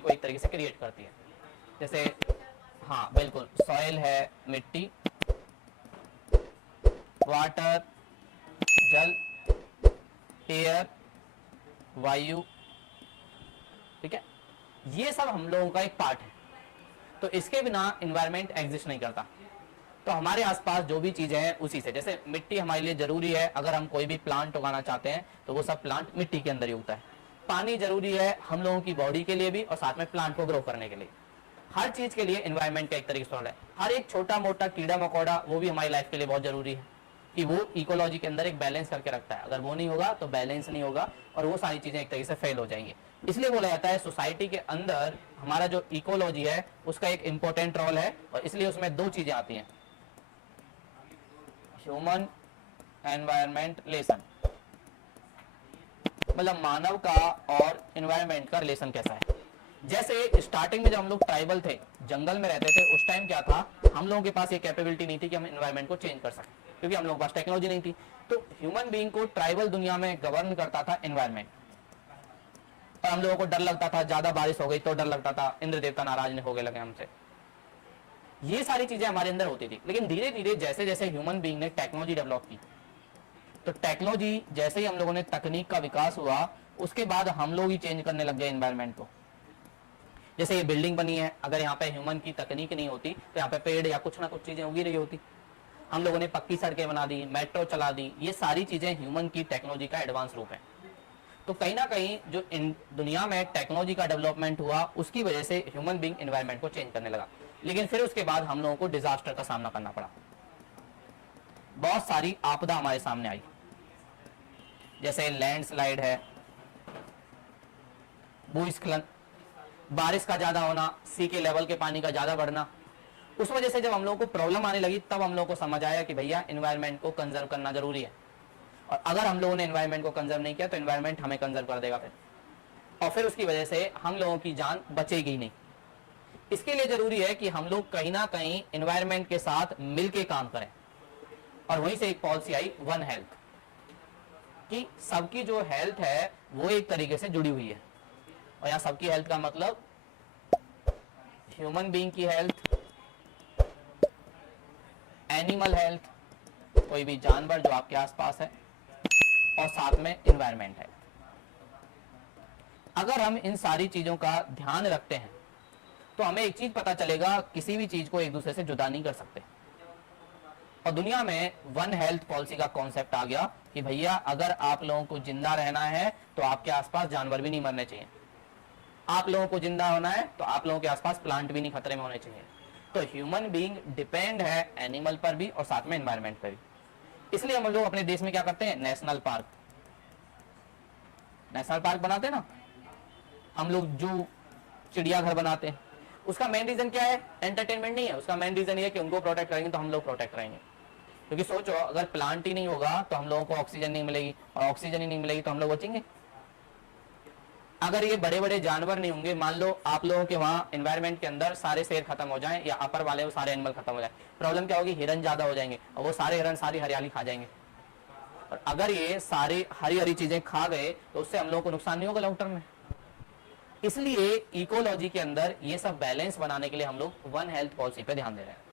को एक तरीके से क्रिएट करती है। जैसे हाँ बिल्कुल, सॉइल है मिट्टी, वाटर जल, एयर वायु, ठीक है, ये सब हम लोगों का एक पार्ट है। तो इसके बिना एनवायरनमेंट एग्जिस्ट नहीं करता। तो हमारे आसपास जो भी चीजें हैं उसी से, जैसे मिट्टी हमारे लिए जरूरी है, अगर हम कोई भी प्लांट उगाना चाहते हैं तो वो सब प्लांट मिट्टी के अंदर ही उगता है। पानी जरूरी है हम लोगों की बॉडी के लिए भी और साथ में प्लांट को ग्रो करने के लिए। हर चीज के लिए एनवायरनमेंट का एक तरीके से रोल है। हर एक छोटा मोटा कीड़ा मकोड़ा वो भी हमारी लाइफ के लिए बहुत जरूरी है कि वो इकोलॉजी के अंदर एक बैलेंस करके रखता है। अगर वो नहीं होगा तो बैलेंस नहीं होगा और वो सारी चीजें एक तरीके से फेल हो जाएंगी। इसलिए बोला जाता है सोसाइटी के अंदर हमारा जो इकोलॉजी है उसका एक इंपॉर्टेंट रोल है, और इसलिए उसमें दो चीजें आती हैं, ह्यूमन एनवायरमेंट रिलेशन, मतलब मानव का और एनवायरमेंट का रिलेशन कैसा है। जैसे स्टार्टिंग में जब हम लोग ट्राइबल थे, जंगल में रहते थे, उस टाइम क्या था, हम लोगों के पास ये कैपेबिलिटी नहीं थी कि हम एनवायरमेंट को चेंज कर सकें, क्योंकि हम लोगों के पास टेक्नोलॉजी नहीं थी। तो ह्यूमन बीइंग को ट्राइबल दुनिया में गवर्न करता था एनवायरमेंट। और हम लोगों को डर लगता था, ज्यादा बारिश हो गई तो डर लगता था, इंद्र देवता नाराज हो गए लगे हमसे। ये सारी चीजें हमारे अंदर होती थी। लेकिन धीरे धीरे जैसे जैसे ह्यूमन बीइंग ने टेक्नोलॉजी डेवलप की, तो टेक्नोलॉजी जैसे ही हम लोगों ने तकनीक का विकास हुआ, उसके बाद हम लोग ही चेंज करने लग गए एनवायरमेंट को। जैसे ये बिल्डिंग बनी है, अगर यहाँ पे ह्यूमन की तकनीक नहीं होती तो यहाँ पे पेड़ या कुछ ना कुछ चीजें उगी रही होती। हम लोगों ने पक्की सड़कें बना दी, मेट्रो चला दी, ये सारी चीजें ह्यूमन की टेक्नोलॉजी का एडवांस रूप है। तो कहीं ना कहीं जो इन दुनिया में टेक्नोलॉजी का डेवलपमेंट हुआ, उसकी वजह से ह्यूमन बीइंग एनवायरमेंट को चेंज करने लगा। लेकिन फिर उसके बाद हम लोगों को डिजास्टर का सामना करना पड़ा, बहुत सारी आपदा हमारे सामने आई। जैसे लैंडस्लाइड है, भूस्खलन, बारिश का ज्यादा होना, सी के लेवल के पानी का ज्यादा बढ़ना। उस वजह से जब हम लोगों को प्रॉब्लम आने लगी, तब हम लोगों को समझ आया कि भैया एनवायरमेंट को कंजर्व करना जरूरी है। और अगर हम लोगों ने एनवायरमेंट को कंजर्व नहीं किया तो एनवायरमेंट हमें कंजर्व कर देगा फिर, और फिर उसकी वजह से हम लोगों की जान बचेगी नहीं। इसके लिए जरूरी है कि हम लोग कहीं ना कहीं एनवायरमेंट के साथ मिलकर काम करें। और वहीं से एक पॉलिसी आई वन हेल्थ, कि सबकी जो हेल्थ है वो एक तरीके से जुड़ी हुई है। और यहाँ सबकी हेल्थ का मतलब ह्यूमन बीइंग की हेल्थ, एनिमल हेल्थ, कोई भी जानवर जो आपके आसपास है, और साथ में एनवायरमेंट है। अगर हम इन सारी चीजों का ध्यान रखते हैं तो हमें एक चीज पता चलेगा, किसी भी चीज को एक दूसरे से जुदा नहीं कर सकते। और दुनिया में वन हेल्थ पॉलिसी का कॉन्सेप्ट आ गया कि भैया अगर आप लोगों को जिंदा रहना है तो आपके आसपास जानवर भी नहीं मरने चाहिए, आप लोगों को जिंदा होना है तो आप लोगों के आसपास प्लांट भी नहीं खतरे में होने चाहिए। तो ह्यूमन बीइंग डिपेंड है एनिमल पर भी और साथ में एनवायरमेंट पर भी। इसलिए हम लोग अपने देश में क्या करते हैं, नेशनल पार्क बनाते हैं ना, हम लोग जू, चिड़ियाघर बनाते हैं। उसका मेन रीजन क्या है, एंटरटेनमेंट नहीं है। उसका मेन रीजन ये है कि उनको प्रोटेक्ट करेंगे तो हम लोग प्रोटेक्ट करेंगे। क्योंकि सोचो, अगर प्लांट ही नहीं होगा तो हम लोगों को ऑक्सीजन नहीं मिलेगी, और ऑक्सीजन ही नहीं मिलेगी तो हम लोग बचेंगे। अगर ये बड़े बड़े जानवर नहीं होंगे, मान लो आप लोगों के वहाँ एनवायरमेंट के अंदर सारे शेर खत्म हो जाएं या अपर वाले वो सारे एनिमल खत्म हो जाए, प्रॉब्लम क्या होगी, हिरन ज्यादा हो जाएंगे और वो सारे हिरन सारी हरियाली खा जाएंगे। और अगर ये सारी हरी हरी चीजें खा गए तो उससे हम लोगों को नुकसान नहीं होगा लॉन्ग टर्म में। इसलिए इकोलॉजी के अंदर ये सब बैलेंस बनाने के लिए हम लोग वन हेल्थ पॉलिसी पे ध्यान दे रहे हैं।